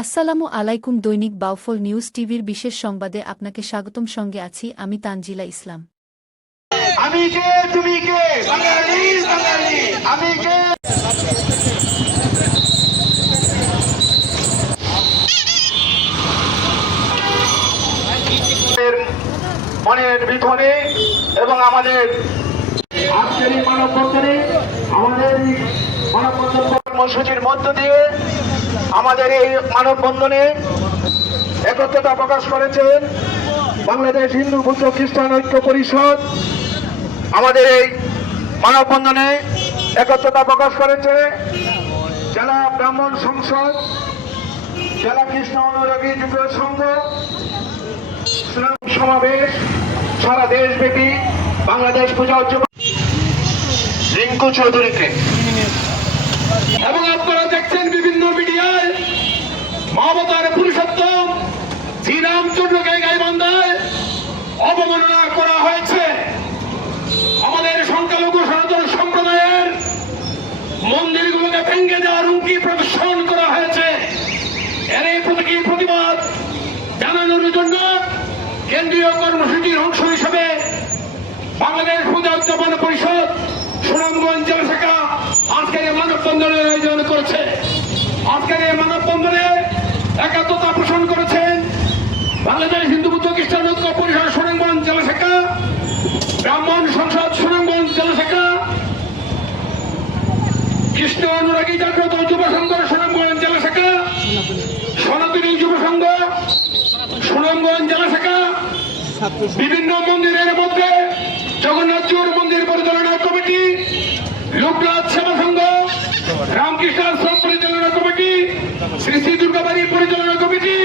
আসসালামু আলাইকুম। দৈনিক বাউফল নিউজ টিভির বিশেষ সংবাদে আপনাকে স্বাগতম। সঙ্গে আছি আমি তানজিলা ইসলাম। আমি কে তুমি কে বাঙালি বাঙালি আমি কে মনের ভিতরে এবং আমাদের আজকের এই মানববন্ধনে আমাদের মানববন্ধন কর্মসূচির মধ্য দিয়ে আমাদের এই মানববন্ধনে একত্রতা প্রকাশ করেছেন বাংলাদেশ হিন্দু বৌদ্ধ খ্রিস্টান ঐক্য পরিষদ। আমাদের এই মানববন্ধনে একত্রতা প্রকাশ করেছে জেলা ব্রাহ্মণ সংসদ, জেলা কৃষ্ণ অনুরাগী যুব সংঘ, সমাবেশ সারা দেশব্যাপী বাংলাদেশ পূজা উদযাপন রিঙ্কু চৌধুরীকে। এবং আপনারা দেখছেন বিভিন্ন মিডিয়ায় মহাবতার পুরুষোত্তম শ্রীরামচন্দ্রকে গাইবান্ধায় অবমাননা করা হয়েছে। আমাদের সংখ্যালঘু সনাতন সম্প্রদায়ের মন্দিরগুলোকে ভেঙে দেওয়ার হুমকি প্রদর্শন করা হয়েছে। এর এই প্রতীকী প্রতিবাদ জানানোর জন্য কেন্দ্রীয় কর্মসূচির অংশ হিসেবে বাংলাদেশ পূজা উদযাপন পরিষদ সুনামগঞ্জ জেলা শাখা আজকের এই মানববন্ধনের আয়োজন করেছে। আজকের এই মানববন্ধনে একাত্মতা পোষণ করেছেন বাংলাদেশ হিন্দু বৌদ্ধ খ্রিস্টান ঐক্য পরিষদ সুনামগঞ্জ জেলা শাখা, ব্রাহ্মণ সংসদ সুনামগঞ্জ জেলা শাখা, কৃষ্ণ অনুরাগী জাগ্রত যুব সংঘ সুনামগঞ্জ জেলা শাখা, সনাতনী যুব সংঘ সুনামগঞ্জ জেলা শাখা, বিভিন্ন মন্দিরের মধ্যে জগন্নাথ জিউর মন্দির পরিচালনা কমিটি, লোকনাথ সেবা সংঘ, রামকৃষ্ণ আশ্রম পরিচালনা কমিটি, শ্রী শ্রী দুর্গাবাড়ি পরিচালনা কমিটি,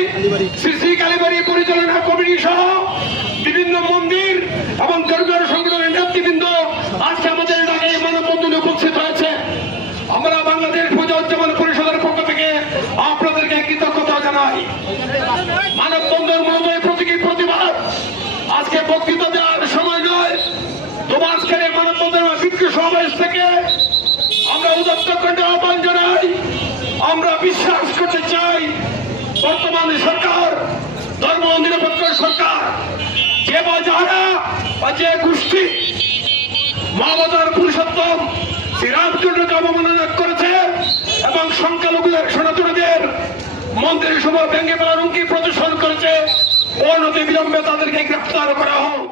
শ্রী শ্রী কালীবাড়ি পরিচালনা কমিটি সহ বিভিন্ন মন্দির এবং ধর্মীয় সংগঠনের নেতৃবৃন্দ আজকে আমাদের ঢাকায় মানববন্ধনে উপস্থিত হয়েছে। আমরা বাংলাদেশ পূজা উদযাপন পরিষদের পক্ষ থেকে আপনাদেরকে কৃতজ্ঞতা জানাই। মানববন্ধন মূলত প্রতীকী প্রতিবাদ। আজকে বক্তৃতা দেওয়ার সময় নয়, তবু আজকের এই মানববন্ধন বিক্ষোভ সমাবেশ থেকে আমরা উদাত্ত কণ্ঠে আহ্বান জানাই। আমরা বিশ্বাস করতে চাই বর্তমান সরকার ধর্ম নিরপেক্ষ সরকার, যে বা যারা বা যে গোষ্ঠী মহাবতার পুরুষোত্তম শ্রীরামচন্দ্রকে অবমাননা করেছে এবং সংখ্যালঘুদের সনাতনীদের মন্দির সমূহ ভেঙে ফেলার হুমকি প্রদর্শন করেছে, অনতি বিলম্বে তাদেরকে গ্রেফতার করা হোক।